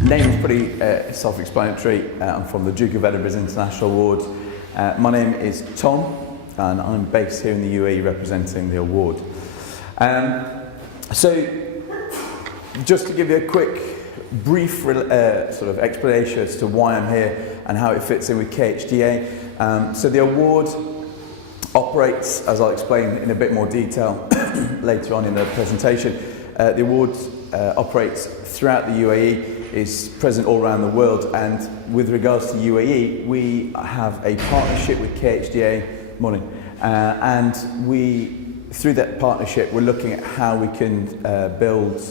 Name is pretty self-explanatory. I'm from the Duke of Edinburgh's International Award. My name is Tom, and I'm based here in the UAE representing the award. So, just to give you a quick, brief sort of explanation as to why I'm here and how it fits in with KHDA. So the award operates, as I'll explain in a bit more detail later on in the presentation. The award operates throughout the UAE, is present all around the world, and with regards to UAE, we have a partnership with KHDA, morning, and through that partnership, we're looking at how we can build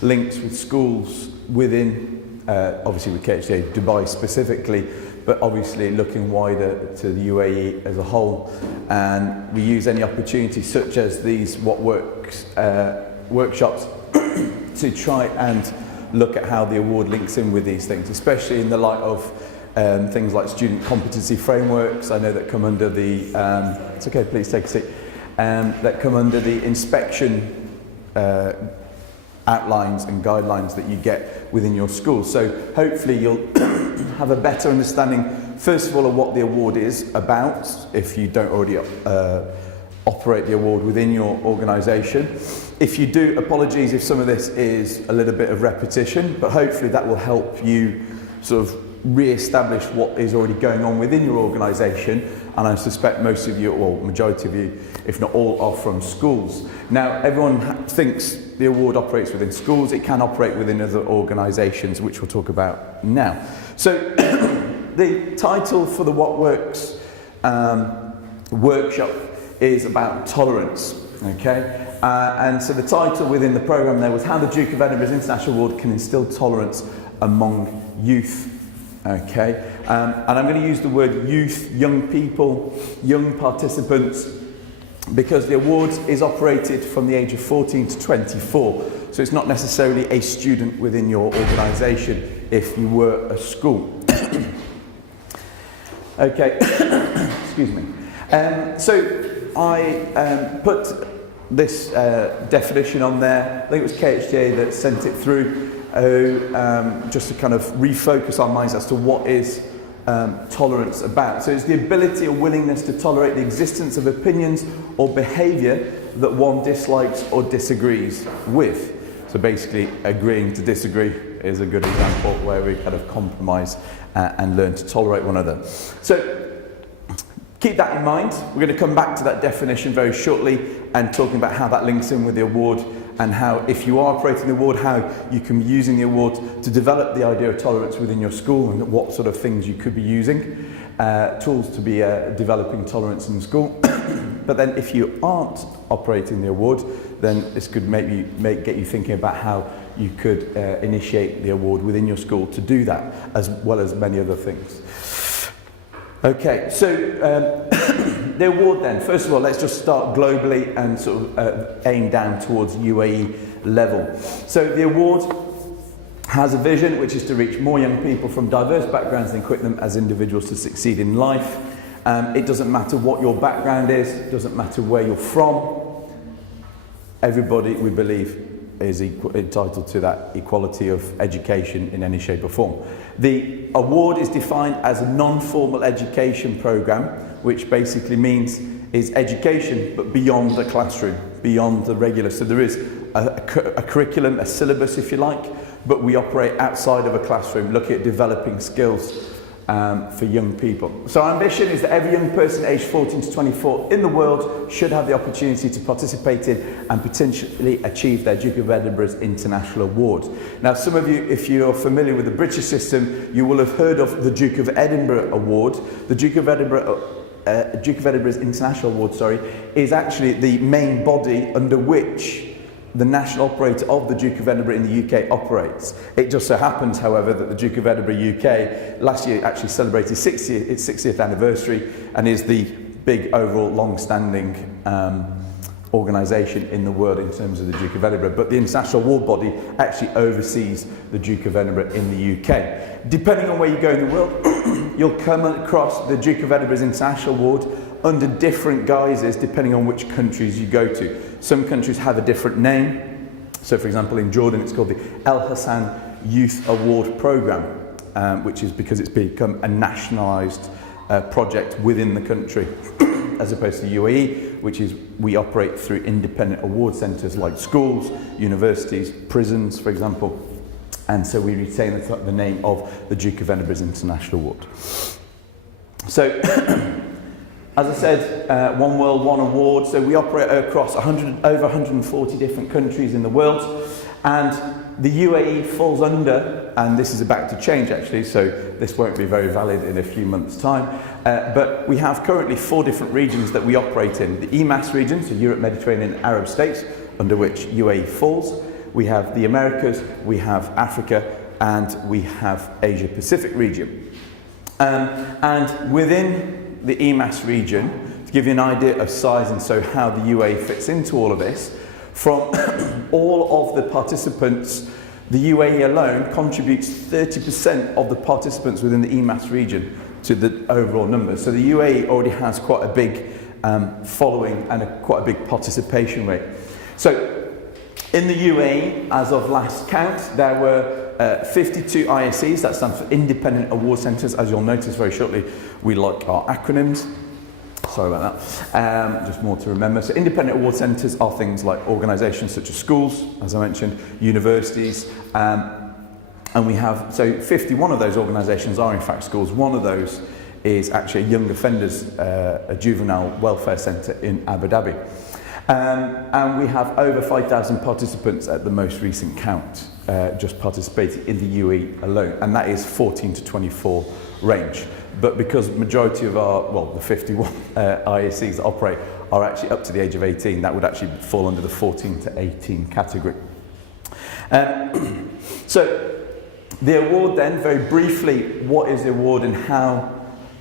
links with schools within, obviously with KHDA Dubai specifically, but obviously looking wider to the UAE as a whole. And we use any opportunity such as these What Works workshops to try and look at how the award links in with these things, especially in the light of things like student competency frameworks. I know that come under the, it's okay, please take a seat, that come under the inspection outlines and guidelines that you get within your school. So hopefully you'll have a better understanding, first of all, of what the award is about, if you don't already operate the award within your organisation. If you do, apologies if some of this is a little bit of repetition, but hopefully that will help you sort of re-establish what is already going on within your organisation. And I suspect most of you, or majority of you, if not all, are from schools. Now, everyone thinks the award operates within schools. It can operate within other organisations, which we'll talk about now. So, the title for the What Works workshop is about tolerance, okay? And so the title within the programme there was How the Duke of Edinburgh's International Award Can Instil Tolerance Among Youth. Okay, and I'm going to use the word youth, young people, young participants, because the award is operated from the age of 14 to 24. So it's not necessarily a student within your organisation if you were a school. Okay, excuse me. So I put this definition on there. I think it was KHDA that sent it through. Just to kind of refocus our minds as to what is tolerance about. So it's the ability or willingness to tolerate the existence of opinions or behaviour that one dislikes or disagrees with. So basically, agreeing to disagree is a good example where we kind of compromise and learn to tolerate one another. So keep that in mind. We're going to come back to that definition very shortly and talking about how that links in with the award, and how, if you are operating the award, how you can be using the award to develop the idea of tolerance within your school, and what sort of things you could be using, tools to be developing tolerance in school. But then if you aren't operating the award, then this could maybe get you thinking about how you could initiate the award within your school to do that, as well as many other things. Okay, so the award then, first of all, let's just start globally and sort of aim down towards UAE level. So the award has a vision, which is to reach more young people from diverse backgrounds and equip them as individuals to succeed in life. It doesn't matter what your background is, it doesn't matter where you're from. Everybody, we believe, is entitled to that equality of education in any shape or form. The award is defined as a non-formal education programme, which basically means is education but beyond the classroom, beyond the regular. So there is a curriculum, a syllabus if you like, but we operate outside of a classroom, looking at developing skills for young people. So our ambition is that every young person aged 14 to 24 in the world should have the opportunity to participate in and potentially achieve their Duke of Edinburgh's International Award. Now, some of you, if you're familiar with the British system, you will have heard of the Duke of Edinburgh Award. The Duke of Edinburgh's International Award, is actually the main body under which the national operator of the Duke of Edinburgh in the UK operates. It just so happens, however, that the Duke of Edinburgh UK last year actually celebrated its 60th anniversary and is the big overall long-standing organisation in the world in terms of the Duke of Edinburgh. But the international award body actually oversees the Duke of Edinburgh in the UK. Depending on where you go in the world, you'll come across the Duke of Edinburgh's International Award under different guises depending on which countries you go to. Some countries have a different name. So for example in Jordan it's called the El Hassan Youth Award Programme, which is because it's become a nationalised project within the country, as opposed to UAE, which is we operate through independent award centres like schools, universities, prisons, for example. And so we retain the name of the Duke of Edinburgh's International Award. So, as I said, One World, One Award. So we operate across over 140 different countries in the world. And the UAE falls under, and this is about to change actually, so this won't be very valid in a few months' time, but we have currently 4 different regions that we operate in. The EMAS region, so Europe, Mediterranean, Arab states, under which UAE falls. We have the Americas, we have Africa, and we have Asia Pacific region. And within the EMAS region, to give you an idea of size and so how the UAE fits into all of this, from all of the participants, the UAE alone contributes 30% of the participants within the EMAS region to the overall numbers. So the UAE already has quite a big following and quite a big participation rate. So in the UAE, as of last count, there were 52 ISEs, that stands for Independent Award Centres. As you'll notice very shortly, we like our acronyms. Sorry about that. Just more to remember. So independent award centres are things like organisations such as schools, as I mentioned, universities, and we have, so 51 of those organisations are in fact schools. One of those is actually a young offenders, a juvenile welfare centre in Abu Dhabi. And we have over 5,000 participants at the most recent count, just participating in the UAE alone, and that is 14 to 24 range. But because the majority of our, well, the 51 ISCs that operate are actually up to the age of 18, that would actually fall under the 14 to 18 category. So the award then, very briefly, what is the award and how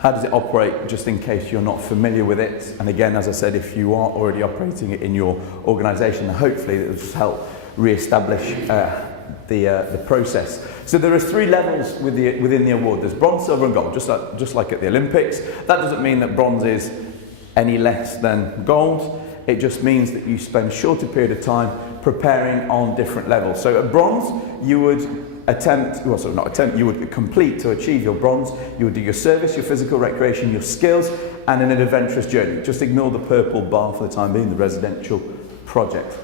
does it operate, just in case you're not familiar with it? And again, as I said, if you are already operating it in your organisation, hopefully it will just help re-establish the process. So there are 3 levels within the award. There's bronze, silver and gold, just like at the Olympics. That doesn't mean that bronze is any less than gold. It just means that you spend a shorter period of time preparing on different levels. So at bronze, you would you would complete to achieve your bronze. You would do your service, your physical recreation, your skills, and an adventurous journey. Just ignore the purple bar for the time being, the residential project.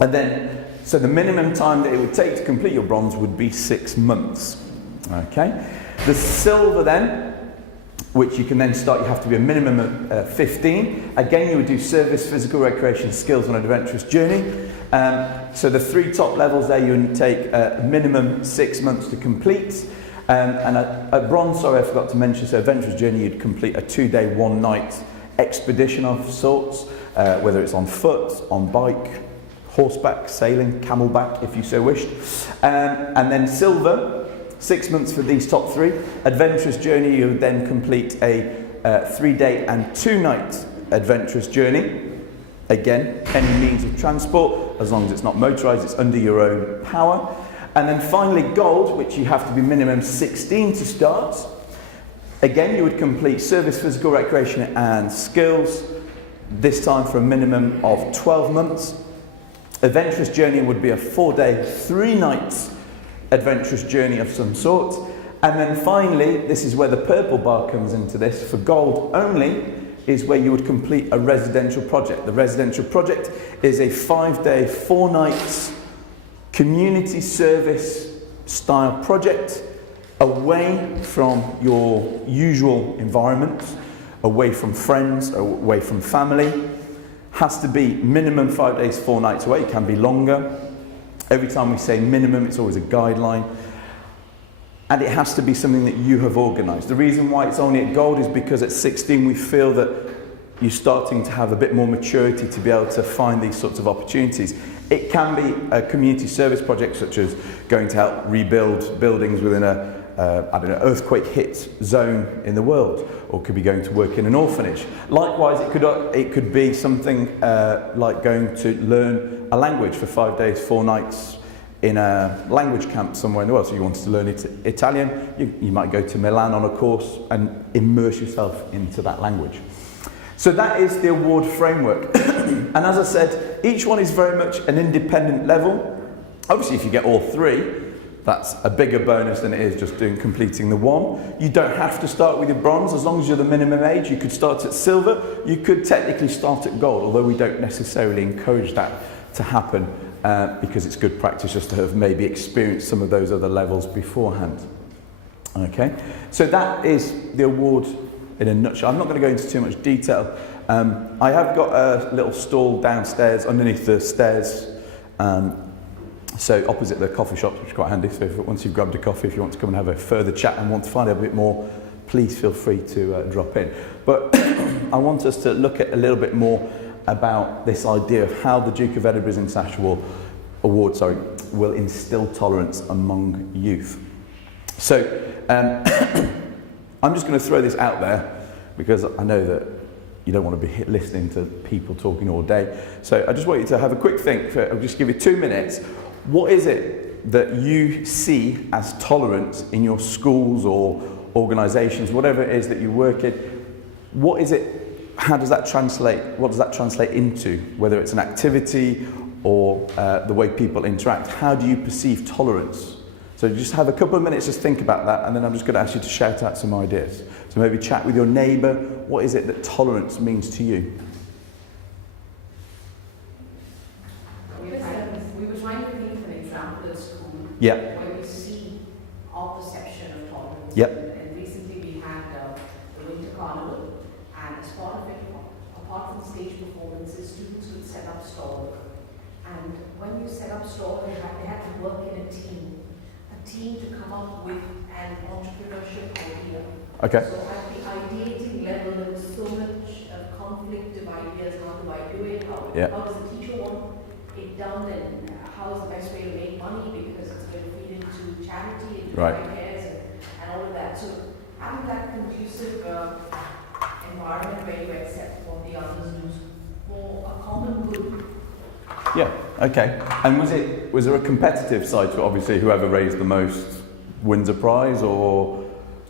And then, so the minimum time that it would take to complete your bronze would be 6 months. Okay. The silver then, which you can then start, you have to be a minimum of 15. Again, you would do service, physical recreation, skills, and an adventurous journey. So the 3 top levels there, you would take a minimum 6 months to complete. And at bronze, sorry, I forgot to mention, so adventurous journey, you'd complete a 2-day, 1-night expedition of sorts, whether it's on foot, on bike, horseback, sailing, camelback, if you so wished. And then silver, 6 months for these top 3. Adventurous journey, you would then complete a 3-day and 2-night adventurous journey. Again, any means of transport, as long as it's not motorised, it's under your own power. And then finally gold, which you have to be minimum 16 to start. Again, you would complete service, physical recreation and skills, this time for a minimum of 12 months. Adventurous journey would be a 4-day, 3-night adventurous journey of some sort. And then finally, this is where the purple bar comes into this, for gold only, is where you would complete a residential project. The residential project is a 5-day, 4-night community service style project, away from your usual environment, away from friends, away from family. Has to be minimum 5 days, 4 nights away. It can be longer. Every time we say minimum, it's always a guideline. And it has to be something that you have organised. The reason why it's only at gold is because at 16 we feel that you're starting to have a bit more maturity to be able to find these sorts of opportunities. It can be a community service project, such as going to help rebuild buildings within a earthquake hit zone in the world, or could be going to work in an orphanage. Likewise, it could be something like going to learn a language for 5 days, 4 nights in a language camp somewhere in the world. So you wanted to learn Italian, you might go to Milan on a course and immerse yourself into that language. So that is the award framework. And as I said, each one is very much an independent level. Obviously, if you get all 3, That's a bigger bonus than it is just completing the 1. You don't have to start with your bronze. As long as you're the minimum age, you could start at silver. You could technically start at gold, although we don't necessarily encourage that to happen because it's good practice just to have maybe experienced some of those other levels beforehand. Okay, so that is the award in a nutshell. I'm not going to go into too much detail. I have got a little stall downstairs underneath the stairs, so opposite the coffee shop, which is quite handy. So once you've grabbed a coffee, if you want to come and have a further chat and want to find out a bit more, please feel free to drop in. But I want us to look at a little bit more about this idea of how the Duke of Edinburgh's International Award will instill tolerance among youth. So I'm just going to throw this out there because I know that you don't want to be listening to people talking all day. So I just want you to have a quick think. I'll just give you 2 minutes. What is it that you see as tolerance in your schools or organisations, whatever it is that you work in? What is it? How does that translate? What does that translate into? Whether it's an activity or the way people interact, how do you perceive tolerance? So just have a couple of minutes, just think about that, and then I'm just going to ask you to shout out some ideas. So maybe chat with your neighbour. What is it that tolerance means to you? We were trying to think of an example at school Yeah. where we see our perception of tolerance. Yep. And recently we had the Winter Carnival, and as part of it, apart from stage performances, students would set up stalls. And when you set up stalls, they had to work in a team to come up with an entrepreneurship idea. Okay. So at the ideating level, there was so much conflict of ideas. How do I do it? How does the teacher want it done? And how is the best way to make money? Because it's going to feed into charity and cares and all of that. So having that conducive environment where you accept what the others do for a common good. Yeah, okay. And was there a competitive side to it? Obviously, whoever raised the most wins a prize, or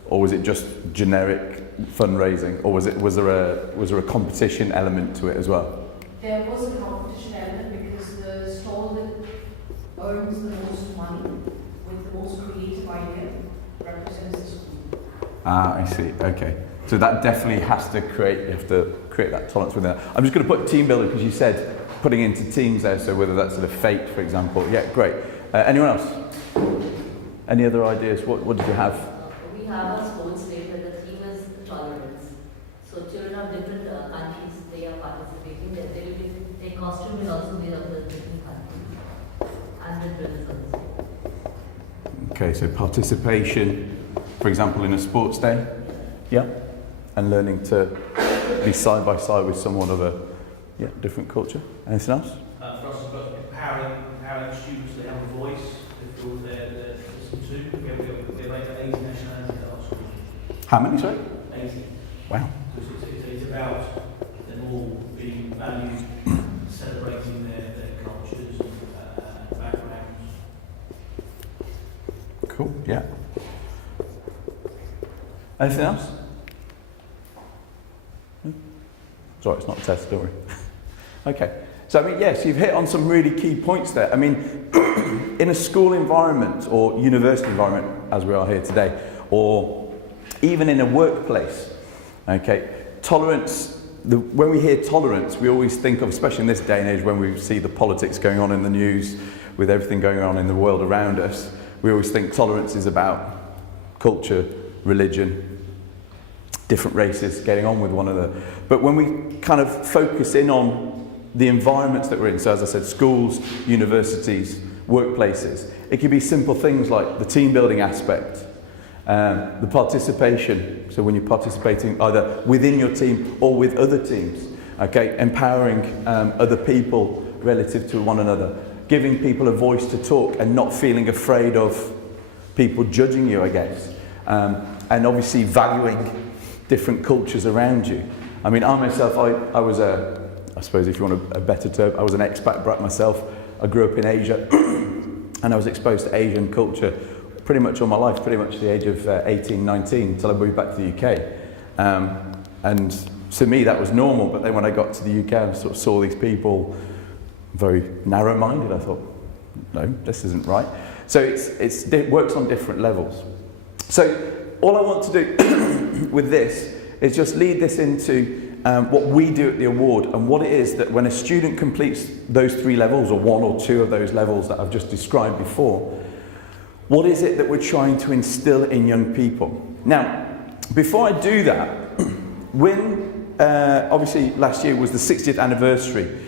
was it just generic fundraising, or was there a competition element to it as well? There was a competition element because the stall that earns the most money with the most creative idea represents the school. Ah, I see. Okay. So that definitely you have to create that tolerance within that. I'm just going to put team building because you said putting into teams there, so whether that's sort of fate, for example. Yeah, great. Anyone else? Any other ideas? What did you have? We have a sports day where the theme is tolerance. So children of different countries, they are participating. Their costume will also be of the different countries and the drills also. Okay, so participation, for example, in a sports day. Yeah, and learning to be side by side with someone of a different culture. Anything else? For us, empowering students to have a voice, they feel they're listened to. We're like 80 nationalities at our school. How many, sorry? 80. Wow. It's about them all being valued, celebrating their cultures and backgrounds. Cool, yeah. Anything else? Sorry, it's not a test, don't worry. Okay, so I mean, yes, you've hit on some really key points there. I mean, in a school environment or university environment, as we are here today, or even in a workplace, okay, tolerance, when we hear tolerance, we always think of, especially in this day and age when we see the politics going on in the news, with everything going on in the world around us, we always think tolerance is about culture, religion, different races getting on with one another. But when we kind of focus in on the environments that we're in, so as I said, schools, universities, workplaces, it could be simple things like the team building aspect, the participation, so when you're participating either within your team or with other teams, okay, empowering other people relative to one another, giving people a voice to talk and not feeling afraid of people judging you, I guess, and obviously valuing different cultures around you. I mean, I myself, I was I suppose if you want a better term, I was an expat brat myself. I grew up in Asia and I was exposed to Asian culture pretty much all my life, pretty much the age of 18, 19, until I moved back to the UK. And to me that was normal, but then when I got to the UK and sort of saw these people very narrow-minded, I thought, no, this isn't right. So it works on different levels. So all I want to do with this is just lead this into what we do at the award, and what it is that when a student completes those 3 levels, or 1 or 2 of those levels that I've just described before, what is it that we're trying to instill in young people? Now, before I do that, when obviously last year was the 60th anniversary,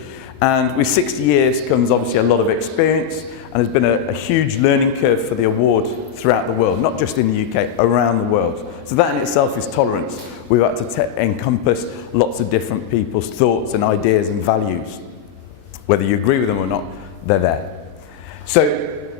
and with 60 years comes obviously a lot of experience, and there's been a huge learning curve for the award throughout the world, not just in the UK, around the world. So that in itself is tolerance. We've had to encompass lots of different people's thoughts and ideas and values. Whether you agree with them or not, they're there. So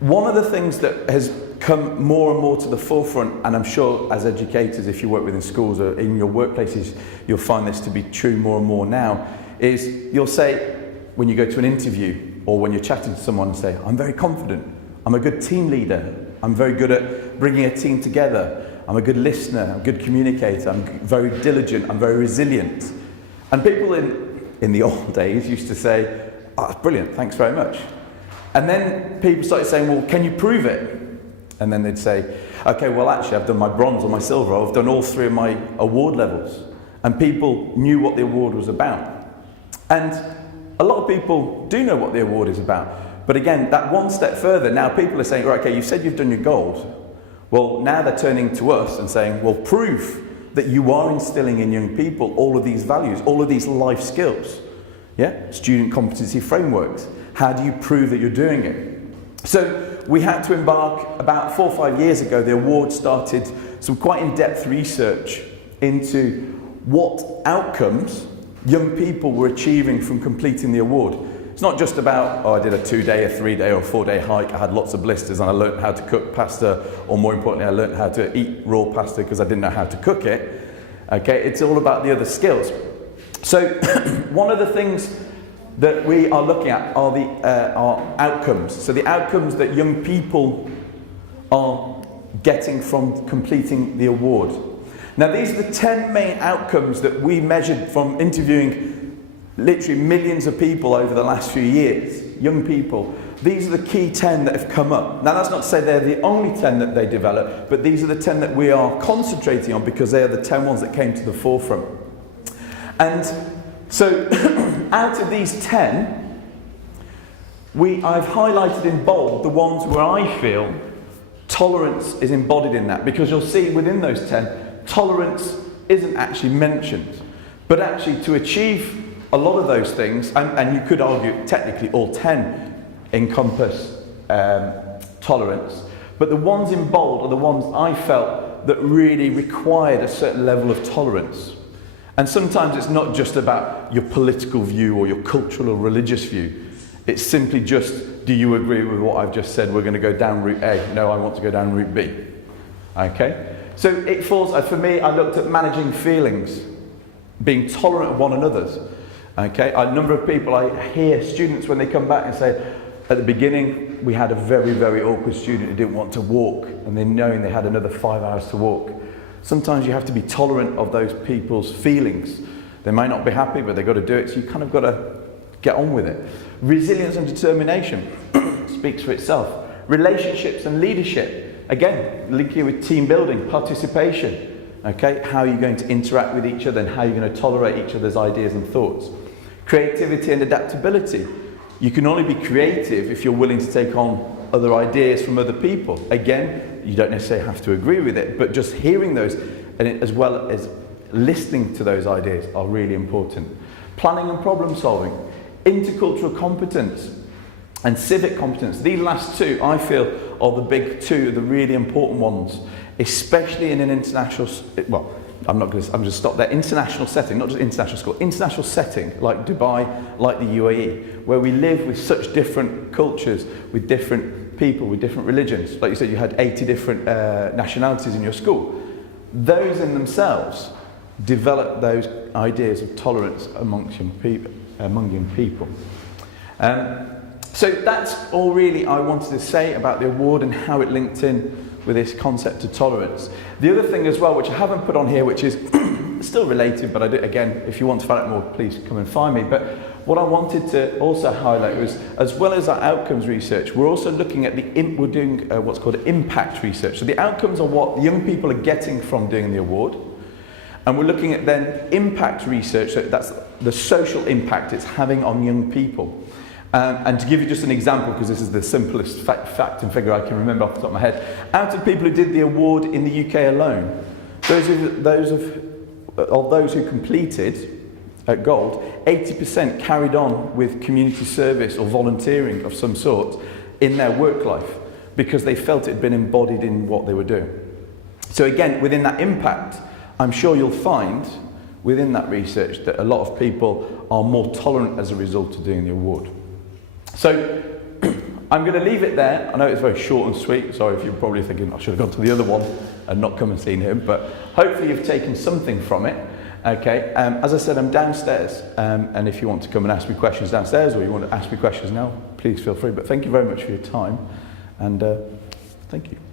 one of the things that has come more and more to the forefront, and I'm sure as educators, if you work within schools or in your workplaces, you'll find this to be true more and more now, is you'll say, when you go to an interview or when you're chatting to someone, say, I'm very confident, I'm a good team leader, I'm very good at bringing a team together, I'm a good listener, I'm a good communicator, I'm very diligent, I'm very resilient. And people in the old days used to say, oh, that's brilliant, thanks very much. And then people started saying, well, can you prove it? And then they'd say, okay, well actually I've done my bronze or my silver, I've done all 3 of my award levels. And people knew what the award was about. And a lot of people do know what the award is about. But again, that one step further, now people are saying, right, okay, you said you've done your goals. Well, now they're turning to us and saying, well, prove that you are instilling in young people all of these values, all of these life skills. Yeah? Student competency frameworks. How do you prove that you're doing it? So we had to embark, about 4 or 5 years ago, the award started some quite in-depth research into what outcomes young people were achieving from completing the award. It's not just about, oh, I did a 2-day, a 3-day or a 4-day hike, I had lots of blisters and I learned how to cook pasta, or more importantly, I learned how to eat raw pasta because I didn't know how to cook it. Okay, it's all about the other skills. So one of the things that we are looking at are the outcomes. So the outcomes that young people are getting from completing the award. Now these are the 10 main outcomes that we measured from interviewing literally millions of people over the last few years, young people. These are the key 10 that have come up. Now that's not to say they're the only 10 that they develop, but these are the 10 that we are concentrating on because they are the 10 ones that came to the forefront. And so out of these 10, I've highlighted in bold the ones where I feel tolerance is embodied in that, because you'll see within those 10, tolerance isn't actually mentioned. But actually to achieve a lot of those things, and you could argue technically all 10 encompass tolerance, but the ones in bold are the ones I felt that really required a certain level of tolerance. And sometimes it's not just about your political view or your cultural or religious view. It's simply just, do you agree with what I've just said? We're going to go down route A. No, I want to go down route B. Okay? So it falls, for me, I looked at managing feelings, being tolerant of one another's. Okay? A number of people, I hear students when they come back and say, at the beginning, we had a very, very awkward student who didn't want to walk, and then knowing they had another 5 hours to walk. Sometimes you have to be tolerant of those people's feelings. They might not be happy, but they've got to do it, so you kind of got to get on with it. Resilience and determination speaks for itself. Relationships and leadership, again, linking with team building, participation. Okay, how are you going to interact with each other and how are you going to tolerate each other's ideas and thoughts? Creativity and adaptability. You can only be creative if you're willing to take on other ideas from other people. Again, you don't necessarily have to agree with it, but just hearing those, and as well as listening to those ideas, are really important. Planning and problem solving, intercultural competence, and civic competence. These last 2, I feel, are the big 2, the really important ones, especially in an international, well, I'm going to stop there, international setting, not just international school, international setting, like Dubai, like the UAE, where we live with such different cultures, with different people, with different religions. Like you said, you had 80 different nationalities in your school. Those in themselves develop those ideas of tolerance amongst young people. So that's all really I wanted to say about the award and how it linked in with this concept of tolerance. The other thing as well, which I haven't put on here, which is still related, but I do, again, if you want to find out more, please come and find me. But what I wanted to also highlight was, as well as our outcomes research, we're also looking at we're doing what's called impact research. So the outcomes are what young people are getting from doing the award. And we're looking at then impact research, so that's the social impact it's having on young people. And to give you just an example, because this is the simplest fact and figure I can remember off the top of my head, out of people who did the award in the UK alone, those who completed at Gold, 80% carried on with community service or volunteering of some sort in their work life because they felt it had been embodied in what they were doing. So again, within that impact, I'm sure you'll find within that research that a lot of people are more tolerant as a result of doing the award. So I'm going to leave it there. I know it's very short and sweet. Sorry if you're probably thinking I should have gone to the other one and not come and seen him, but hopefully you've taken something from it. Okay, as I said, I'm downstairs, and if you want to come and ask me questions downstairs, or you want to ask me questions now, please feel free. But thank you very much for your time, and thank you.